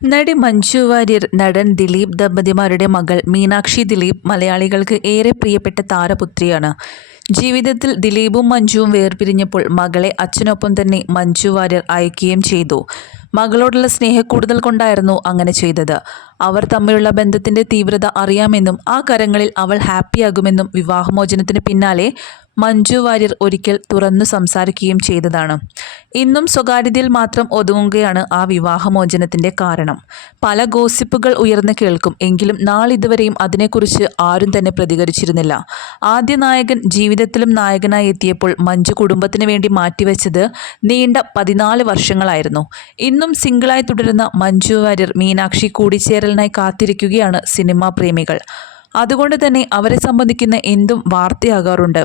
നടി മഞ്ജു വാര്യർ നടൻ ദിലീപ് ദമ്പതിമാരുടെ മകൾ മീനാക്ഷി ദിലീപ് മലയാളികൾക്ക് ഏറെ പ്രിയപ്പെട്ട താരപുത്രിയാണ്. ജീവിതത്തിൽ ദിലീപും മഞ്ജുവും വേർപിരിഞ്ഞപ്പോൾ മകളെ അച്ഛനൊപ്പം തന്നെ മഞ്ജു വാര്യർ അയക്കുകയും ചെയ്തു. മകളോടുള്ള സ്നേഹക്കൂടുതൽ കൊണ്ടായിരുന്നു അങ്ങനെ ചെയ്തത്. അവർ തമ്മിലുള്ള ബന്ധത്തിന്റെ തീവ്രത അറിയാമെന്നും ആ കരങ്ങളിൽ അവൾ ഹാപ്പിയാകുമെന്നും വിവാഹമോചനത്തിന് പിന്നാലെ മഞ്ജു വാര്യർ ഒരിക്കൽ തുറന്നു സംസാരിക്കുകയും ചെയ്തതാണ്. ഇന്നും സ്വകാര്യതയിൽ മാത്രം ഒതുങ്ങുകയാണ് ആ വിവാഹമോചനത്തിന്റെ കാരണം. പല ഗോസിപ്പുകൾ ഉയർന്നു കേൾക്കും എങ്കിലും നാളിതുവരെയും അതിനെക്കുറിച്ച് ആരും തന്നെ പ്രതികരിച്ചിരുന്നില്ല. ആദ്യ നായകൻ ജീവിതത്തിലും നായകനായി എത്തിയപ്പോൾ മഞ്ജു കുടുംബത്തിന് വേണ്ടി മാറ്റിവെച്ചത് നീണ്ട പതിനാല് വർഷങ്ങളായിരുന്നു. ഇന്നും സിംഗിളായി തുടരുന്ന മഞ്ജു വാര്യർ മീനാക്ഷി കൂടിച്ചേരലിനായി കാത്തിരിക്കുകയാണ് സിനിമാ പ്രേമികൾ. അതുകൊണ്ട് തന്നെ അവരെ സംബന്ധിക്കുന്ന എന്തും വാർത്തയാകാറുണ്ട്.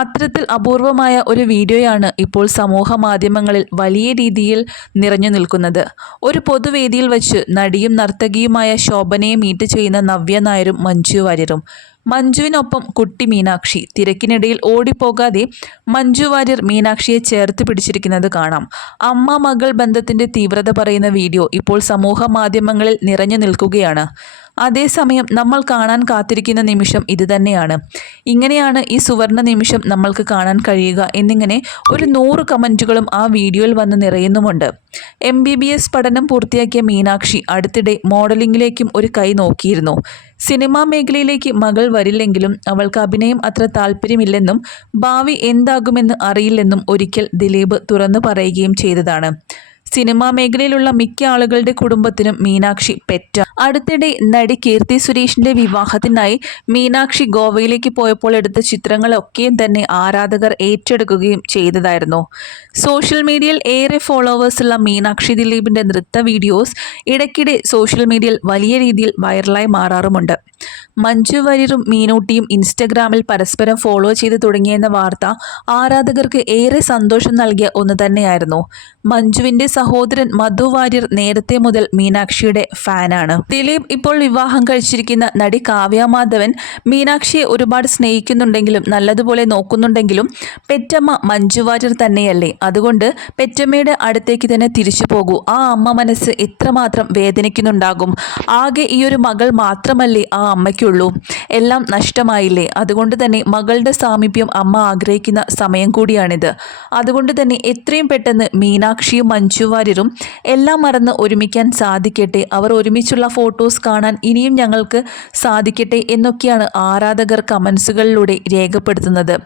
അത്തരത്തിൽ അപൂർവമായ ഒരു വീഡിയോയാണ് ഇപ്പോൾ സമൂഹ മാധ്യമങ്ങളിൽ വലിയ രീതിയിൽ നിറഞ്ഞു നിൽക്കുന്നത്. ഒരു പൊതുവേദിയിൽ വച്ച് നടിയും നർത്തകിയുമായ ശോഭനയെ മീറ്റ് ചെയ്യുന്ന നവ്യ നായരും മഞ്ജു വാര്യരും. മഞ്ജുവിനൊപ്പം കുട്ടി മീനാക്ഷി. തിരക്കിനിടയിൽ ഓടിപ്പോകാതെ മഞ്ജു വാര്യർ മീനാക്ഷിയെ ചേർത്ത് പിടിച്ചിരിക്കുന്നത് കാണാം. അമ്മ മകൾ ബന്ധത്തിന്റെ തീവ്രത പറയുന്ന വീഡിയോ ഇപ്പോൾ സമൂഹ മാധ്യമങ്ങളിൽ നിറഞ്ഞു നിൽക്കുകയാണ്. അതേസമയം നമ്മൾ കാണാൻ കാത്തിരിക്കുന്ന നിമിഷം ഇതുതന്നെയാണ് ഇങ്ങനെയാണ് ഈ സുവർണ നിമിഷം നമ്മൾക്ക് കാണാൻ കഴിയുക എന്നിങ്ങനെ ഒരു നൂറ് കമന്റുകളും ആ വീഡിയോയിൽ വന്ന് നിറയുന്നുമുണ്ട്. എം ബി ബി എസ് പഠനം പൂർത്തിയാക്കിയ മീനാക്ഷി അടുത്തിടെ മോഡലിംഗിലേക്കും ഒരു കൈ നോക്കിയിരുന്നു. സിനിമാ മേഖലയിലേക്ക് മകൾ വരില്ലെങ്കിലും അവൾക്ക് അഭിനയം അത്ര താല്പര്യമില്ലെന്നും ഭാവി എന്താകുമെന്ന് അറിയില്ലെന്നും ഒരിക്കൽ ദിലീപ് തുറന്നു പറയുകയും ചെയ്തതാണ്. സിനിമാ മേഖലയിലുള്ള മിക്ക ആളുകളുടെ കുടുംബത്തിനും മീനാക്ഷി പെറ്റ. അടുത്തിടെ നടി കീർത്തി സുരേഷിന്റെ വിവാഹത്തിനായി മീനാക്ഷി ഗോവയിലേക്ക് പോയപ്പോൾ എടുത്ത ചിത്രങ്ങളൊക്കെയും തന്നെ ആരാധകർ ഏറ്റെടുക്കുകയും ചെയ്തതായിരുന്നു. സോഷ്യൽ മീഡിയയിൽ ഏറെ ഫോളോവേഴ്സുള്ള മീനാക്ഷി ദിലീപിന്റെ നൃത്ത വീഡിയോസ് ഇടയ്ക്കിടെ സോഷ്യൽ മീഡിയയിൽ വലിയ രീതിയിൽ വൈറലായി മാറാറുമുണ്ട്. മഞ്ജു വാര്യരും മീനൂട്ടിയും ഇൻസ്റ്റഗ്രാമിൽ പരസ്പരം ഫോളോ ചെയ്ത് തുടങ്ങിയെന്ന വാർത്ത ആരാധകർക്ക് ഏറെ സന്തോഷം നൽകിയ ഒന്ന് തന്നെയായിരുന്നു. മഞ്ജുവിന്റെ സഹോദരൻ മധു വാര്യർ നേരത്തെ മുതൽ മീനാക്ഷിയുടെ ഫാനാണ്. ദിലീപ് ഇപ്പോൾ വിവാഹം കഴിച്ചിരിക്കുന്ന നടി കാവ്യ മാധവൻ മീനാക്ഷിയെ ഒരുപാട് സ്നേഹിക്കുന്നുണ്ടെങ്കിലും നല്ലതുപോലെ നോക്കുന്നുണ്ടെങ്കിലും പെറ്റമ്മ മഞ്ജു വാര്യർ തന്നെയല്ലേ. അതുകൊണ്ട് പെറ്റമ്മയുടെ അടുത്തേക്ക് തന്നെ തിരിച്ചു പോകൂ. ആ അമ്മ മനസ്സ് എത്രമാത്രം വേദനിക്കുന്നുണ്ടാകും. ആകെ ഈ ഒരു മകൾ മാത്രമല്ലേ ആ അമ്മയ്ക്കുള്ളൂ എല്ലാം നഷ്ടമായില്ലേ? അതുകൊണ്ട് തന്നെ മകളുടെ സാമീപ്യം അമ്മ ആഗ്രഹിക്കുന്ന സമയം കൂടിയാണിത്. അതുകൊണ്ട് തന്നെ എത്രയും പെട്ടെന്ന് മീനാക്ഷിയും മഞ്ജുവാര്യരും എല്ലാം മറന്ന് ഒരുമിക്കാൻ സാധിക്കട്ടെ. അവർ ഒരുമിച്ചുള്ള ഫോട്ടോസ് കാണാൻ ഇനിയും ഞങ്ങൾക്ക് സാധിക്കട്ടെ എന്നൊക്കെയാണ് ആരാധകർ കമൻസുകളിലൂടെ രേഖപ്പെടുത്തുന്നത്.